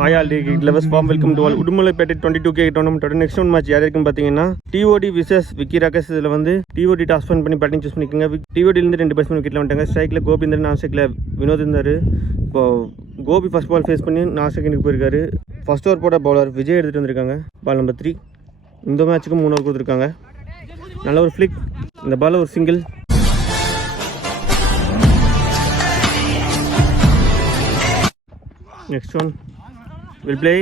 Hi all cricket lovers from welcome to all Udumalaipettai 22K டோர்னமெண்ட்டோட next one match யார் இருக்குன்னு பார்த்தீங்கன்னா டிஓடி விசஸ் விக்கி ராகேஷ். இதில் வந்து டிஓடி டாஸ் பண்ணி பேட்டிங் சூஸ் பண்ணிக்கோங்க. டிஓடிலேருந்து 2 பேட்ஸ்மேன் விக்கெட்டில் வந்துட்டாங்க. ஸ்ட்ரைக்கில் கோபி இருந்தார், நான் ஸ்ட்ரைக்கில் வினோத் இருந்தார். இப்போ கோபி ஃபர்ஸ்ட் பால் ஃபேஸ் பண்ணி நான் செகண்டுக்கு போயிருக்காரு. ஃபர்ஸ்ட் ஓவர் போட பவுலர் விஜய் எடுத்துகிட்டு வந்திருக்காங்க. Ball number 3. இந்த மேட்ச்சுக்கு 3 ஓவர் கொடுத்துருக்காங்க. நல்ல ஒரு ஃப்ளிக், இந்த பால் ஒரு single. Next one will play.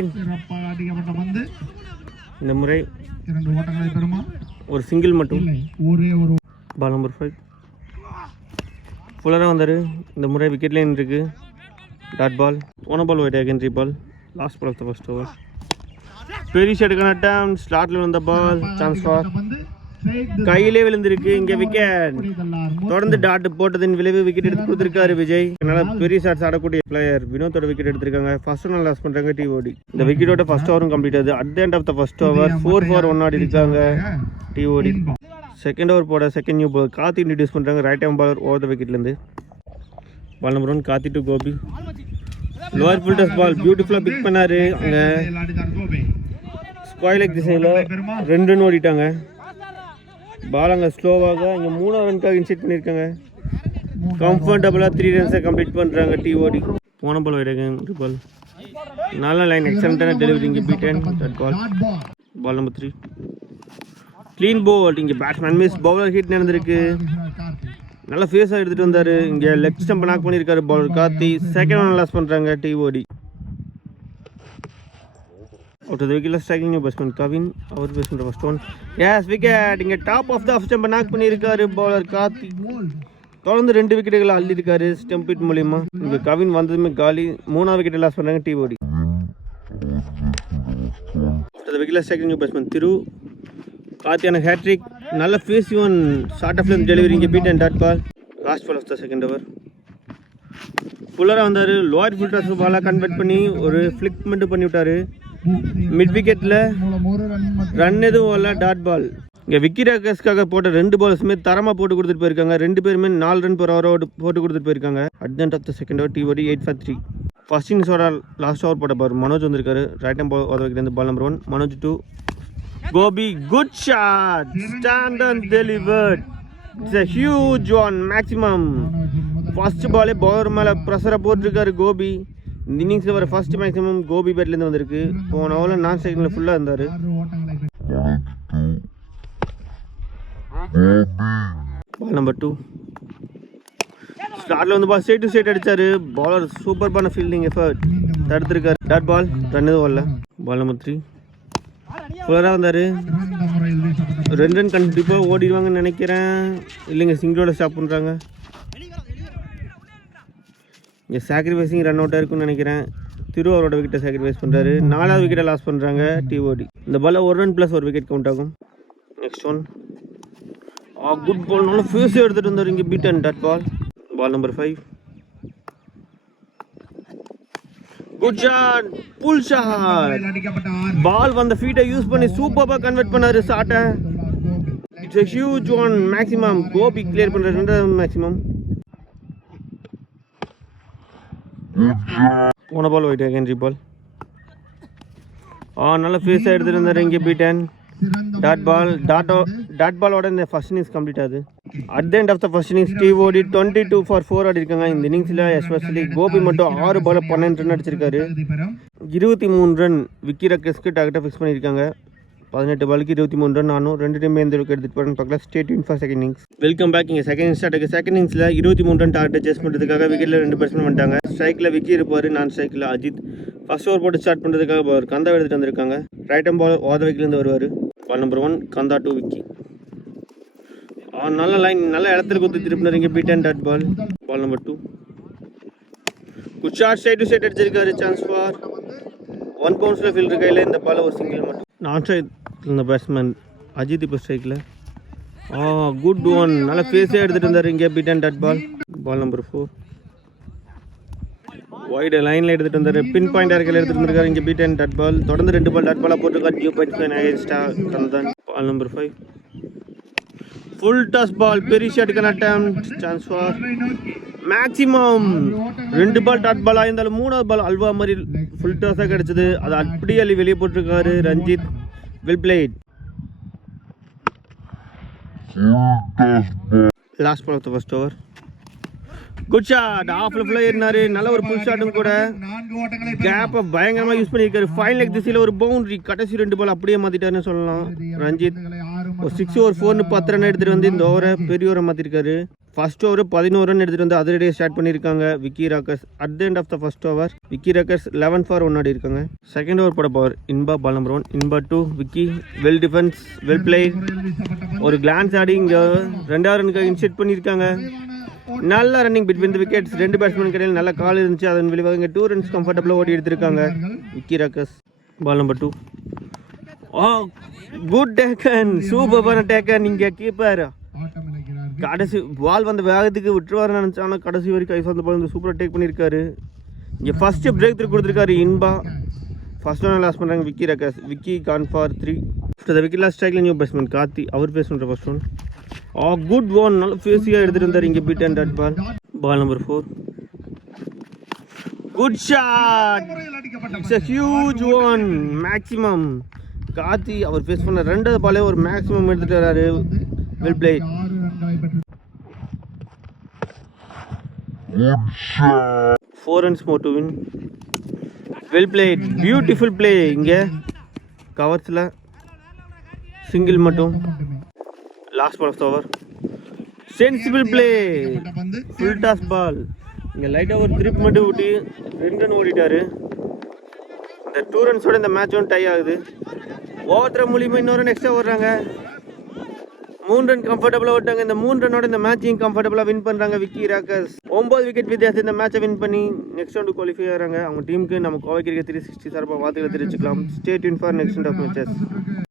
இந்த முறை ஒரு சிங்கிள் மட்டும். பால் நம்பர் 5 ஃபுல்லராக வந்தார். இந்த முறை விக்கெட் லைன் இருக்குது. டாட் பால், போன ball wide secondary ball, last ball of the first over. பெரிய ஷாட்டுக்கான அட்டம், ஸ்லாட்டில் வந்த பால், சான்ஸ் ஃபார் கையிலே விழுந்திருக்கு. இங்கே விக்கெட். தொடர்ந்து டாட் போட்டதின் விளைவு விக்கெட் எடுத்து கொடுத்துருக்காரு விஜய். அதனால பெரிய ஷாட்ஸ் ஆடக்கூடிய பிளேயர் வினோத்தோட விக்கெட் எடுத்திருக்காங்க. ஃபர்ஸ்ட் ஒன் லாஸ் பண்ணுறாங்க டிஓடி. இந்த விக்கெட்டோட ஃபர்ஸ்ட் ஓவரும் கம்ப்ளீட் ஆகுது. At the end of the first over 4-for-1 ஆடி இருக்காங்க டிஓடி. செகண்ட் ஓவர் போட second new ball Karthi introduce பண்ணுறாங்க. Right hand bowler over the விக்கெட்லேருந்து. Ball number 1 Karthi to Gopi. Lower fielders ball பியூட்டிஃபுல்லாக பிக் பண்ணார். அங்கே ஸ்கொயர் லெக் திசையில் 2 ரன் ஓடிட்டாங்க. பால் அங்கே ஸ்லோவாக இங்கே 3 ரன்காக இன்சைட் பண்ணியிருக்காங்க. கம்ஃபர்டபுளாக 3 ரன்ஸை கம்ப்ளீட் பண்ணுறாங்க டிஓடி. போன பால் வைடாங்க பால், நல்ல லைன், எக்ஸலண்ட்டான டெலிவரி. இங்கே beaten ball. Ball number 3 clean bowled. இங்கே பேட்ஸ்மேன் மிஸ், பவுலர் ஹிட் நடந்திருக்கு. நல்ல ஃபேஸாக எடுத்துகிட்டு வந்தார். இங்கே லெக் ஸ்டம்ப் நாக் பண்ணியிருக்காரு bowler Karthi. Second one loss பண்ணுறாங்க டிஓடி. அவுட் ஆஃப் த விக்கெட்டில் ஸ்ட்ரைக்கிங் நியூ பேட்ஸ்மேன் கவின். அவர் பேஸ் பண்ணுற ஃபர்ஸ்ட் ஒன். Yes wicket. இங்கே top of the off stump knock பண்ணியிருக்காரு பவுலர் கார்த்தி. தொடர்ந்து 2 விக்கெட்டுகளை அள்ளியிருக்காரு ஸ்டம்ப் ஹிட் மூலியமாக. இங்கே கவின் வந்ததுமே காலி. 3ஆவது விக்கெட்டை லாஸ் பண்ணுறாங்க டிஓடி. அவுட் ஆஃப் த விக்கெட்டில் ஸ்ட்ரைக்கிங் நியூ பேட்ஸ்மேன் திரு. கார்த்தியான ஹேட்ரிக். நல்ல face one short of length delivery. இங்கே beat and dot ball. Last ball of the second over. ஃபுல்லராக வந்தார். லோயர் ஃபில்டர்ஸ் பாலாக கன்வெர்ட் பண்ணி ஒரு ஃப்ளிக் மட்டும் பண்ணி விட்டார். மிட் விக்கெட்டில் ரன் எதுவும் இல்லை, டாட் பால். இங்கே விக்கி ராகேஷ்காக போட்ட 2 பால்ஸுமே தரமாக போட்டு கொடுத்துட்டு போயிருக்காங்க. 2 பேருமே 4 ரன் per hour போட்டு கொடுத்துட்டு போயிருக்காங்க. At the end of the second over TOD 8-for-3. First இன்னிங்ஸோட லாஸ்ட் ஓவர் போட்ட பார் மனோஜ் வந்திருக்காரு. ரைட் ஹேண்ட் பால் உதவிக்கிட்டு ball number 1 Manoj to Gopi. Good shot, stand and delivered. It's a huge one, maximum. ஃபர்ஸ்ட் பாலே பவுலர் மேலே ப்ரெஷரை போட்டிருக்காரு கோபி. இந்த இன்னிங்ஸில் வர ஃபர்ஸ்ட் மேக்ஸிமம் கோபி பேட்லேருந்து வந்திருக்கு. போன ஓவரில் நான் செகண்டில் ஃபுல்லாக இருந்தார். பால் நம்பர் 2 ஸ்டார்ட்டில் வந்து பால் ஸ்ட்ரெயிட் டு ஸ்ட்ரெயிட் அடித்தார். பவுலர் சூப்பர்பான ஃபீல்டிங் எஃபர்ட் தடுத்திருக்காரு. டாட் பால், ரன் எதுவும் வரல. பால் நம்பர் 3 ஃபுல்லராக வந்தார். 2 ரன் கண்டிப்பாக ஓடிடுவாங்கன்னு நினைக்கிறேன். இல்லைங்க, சிங்கிளோட ஸ்டாப் பண்ணுறாங்க. இங்கே சாக்ரிஃபைஸிங் ரன் அவுட்டாக இருக்குன்னு நினைக்கிறேன். திரு அவரோட விக்கெட்டை சாக்ரிஃபைஸ் பண்ணுறாரு. 4ஆவது விக்கெட்டை லாஸ் பண்ணுறாங்க டிஓடி. இந்த பால் 1 ரன் + 1 விக்கெட் கவுண்ட் ஆகும். Next one good ball. நல்ல ஃபேஸே எடுத்துகிட்டு வந்தார். இங்கே beat and dot ball. Ball number 5 good shot, pull shot. Ball வந்த ஃபீட்டை யூஸ் பண்ணி சூப்பராக கன்வெர்ட் பண்ணார் ஷாட்டை. It's a huge one, maximum. Gopi clear பண்ணுற 2வது மேக்ஸிமம். போன பால் ஒயிட் செகண்டரி பால். நல்ல ஃபேஸாக எடுத்துகிட்டு இருந்தார். இங்கே பீட்டன் டாட் பால். டாட் பாலோட இந்த ஃபர்ஸ்ட் இன்னிங்ஸ் கம்ப்ளீட் ஆகுது. At the end of the first innings DOT 22-for-4 ஆடி இருக்காங்க. இந்த இன்னிங்ஸில் எஸ்பெஷலி கோபி மட்டும் 6 பால் 12 ரன் அடிச்சிருக்காரு. 23 ரன் விக்கி ராகேஷ்க்கு டார்கெட்டாக ஃபிக்ஸ் பண்ணியிருக்காங்க. 18 பாலுக்கு 23 ரன் ஆனும். 2 டைம் எந்த விக்கெட் எடுத்துகிட்டு போகிறேன்னு பார்க்கலாம். Stay tune for second innings. Welcome back. இங்கே செகண்ட் இன்னிங்ஸ் ஸ்டார்ட் ஆகுது. செகண்ட் இன்னிங்ஸில் 23 ரன் டார்கெட் சேஸ் பண்ணுறதுக்காக விக்கெட்டில் 2 பேட்ஸ்மேன் வந்துட்டாங்க. ஸ்ட்ரைக்கில் விக்கி இருப்பார், நான் ஸ்ட்ரைக்கில் அஜித். ஃபர்ஸ்ட் ஓவர் போட்டு ஸ்டார்ட் பண்ணுறதுக்காக ஒரு கந்தா எடுத்துகிட்டு வந்திருக்காங்க. Right hand ball over the விக்கெட்லேருந்து வருவார். Ball number 1 Kandha to Vicky. நல்ல லைன், நல்ல இடத்துல கொடுத்து திருப்பினார். இங்கே beat and dot ball. Ball number 2 good shot, straight to straight அடிச்சிருக்காரு. சான்ஸ் ஃபார் 1 பவுன்ஸில் ஃபீல்டர் கையில். இந்த பால் ஒரு சிங்கிள் மட்டும். நான் ஸ்ட்ரைக் இந்த பேட்ஸ்மேன் அஜித் இப்போ ஸ்ட்ரைக்கில். Good one. நல்ல ஃபேஸே எடுத்துகிட்டு இருந்தார். இங்கே beat and dot ball. Ball number 4 wide லைனில் எடுத்துகிட்டு வந்தார். பின் பாயிண்ட் அரைக்கில் எடுத்துகிட்டு வந்திருக்காரு. இங்கே பீட் அண்ட் டாட் பால். தொடர்ந்து 2 பால் டாட் பாலாக போட்டிருக்காரு. நியூ பாயிண்ட் அகைன்ஸ்டாக தந்தான். Ball number 5 full toss ball. பெரிய ஷாட்டுக்கான attempt. Chance for maximum 2 ball dot பாலாக இருந்தாலும் 3வது பால் அல்வா மாதிரி ஃபுல் டாஸாக கிடச்சிது. அதை அப்படியே அள்ளி வெளியே போட்டிருக்காரு Ranjith. Well played. Last ball of the first over. Good shot. ஆஃப்ல ஃபுல்லாக ஏறினாரு. நல்ல ஒரு புல் ஷாட்டும் கூட. கேப்பை பயங்கரமாக யூஸ் பண்ணியிருக்காரு. ஃபைனல் லெக் திசையில் ஒரு பவுண்டரி. கடைசி 2 பால் அப்படியே மாற்றிட்டாருன்னு சொல்லலாம் ரஞ்சித். ஒரு 6 ஓவர் 4னு 10 ரன் எடுத்துகிட்டு வந்து இந்த ஓவரை பெரிய ஓவரை மாற்றிருக்காரு. ஃபர்ஸ்ட் ஓவர் 11 ரன் எடுத்துகிட்டு வந்து அதிரடியாக ஸ்டார்ட் பண்ணியிருக்காங்க Vicky Rockers. At the end of the first over Vicky Rockers 11 for 1 ஆடி இருக்காங்க. செகண்ட் ஓவர் போட போவார் Inba. Ball number 1. Inba 2. Vicky. Well defence. Well play. ஒரு கிளான்ஸ் ஆடி இங்கே 2வது ரனுக்காக இன்செட் பண்ணியிருக்காங்க. நல்ல running between the wickets. 2 batsman கடையில் நல்ல கால் இருந்துச்சு. அதன் விளைவாக இங்கே 2 runs கம்ஃபர்டபுளாக ஓடி எடுத்திருக்காங்க Vicky Rockers. Ball number 2. Good taken. சூப்பரான டேக்கன். இங்கே கீப்பர் கடைசி பால் வந்த வேகத்துக்கு விட்டுருவாரு நினச்சா. ஆனால் கடைசி வரைக்கும் ஐஸ் வந்த பால் வந்து சூப்பராக டேக் பண்ணியிருக்காரு. இங்கே ஃபஸ்ட்டு பிரேக் த்ரூ கொடுத்துருக்காரு இன்பா. ஃபர்ஸ்ட் ஒன் லாஸ் பண்ணுறாங்க Vicky Rockers. Vicky gone for 3. Wicket last ஸ்ட்ரைக்கில் நியூ பேட்ஸ்மேன் கார்த்தி. அவர் பேஸ் பண்ணுற ஃபர்ஸ்ட் ஒன். Good one. நல்ல ஃபேஸியாக எடுத்துகிட்டு வந்தார் இங்கே beat and dot ball. Ball number 4. Good shot. It's a huge one. Maximum Karthi அவர் ஃபேஸ் பண்ண 2வது பாலே ஒரு மேக்ஸிமம் எடுத்துகிட்டு வராரு. Well play. 4 runs more to win. Well played. Beautiful play. இங்கே கவர்ஸில் சிங்கிள் மட்டும். Last ball of the over. Sensible play. Full toss ball. இங்கே லைட்டாக ஒரு ட்ரிப் மட்டும் விட்டு 2 ரன் ஓடிட்டாரு. இந்த 2 ரன்ஸோட இந்த மேட்ச் ஒன்று டை ஆகுது. ஓவர்ற மூலியமாக இன்னொரு எக்ஸ்ட்ரா ஓடுறாங்க. 3 ரன் கம்ஃபர்டபுளாக ஓட்டாங்க. இந்த 3 ரன்னோட இந்த மேட்சையும் கம்ஃபர்டபுளாக வின் பண்ணுறாங்க விக்கி ராக்கர்ஸ். 9 விக்கெட் வித்தியாசம் இந்த மேட்சை வின் பண்ணி நெக்ஸ்ட் ரவுண்டு குவாலிஃபை ஆகிறாங்க. அவங்க டீமுக்கு நம்ம கோவை கிரிக்கெட் 360 சார்பாக வாழ்த்துக்களை தெரிவிச்சுக்கலாம். Stay tune for next round of matches.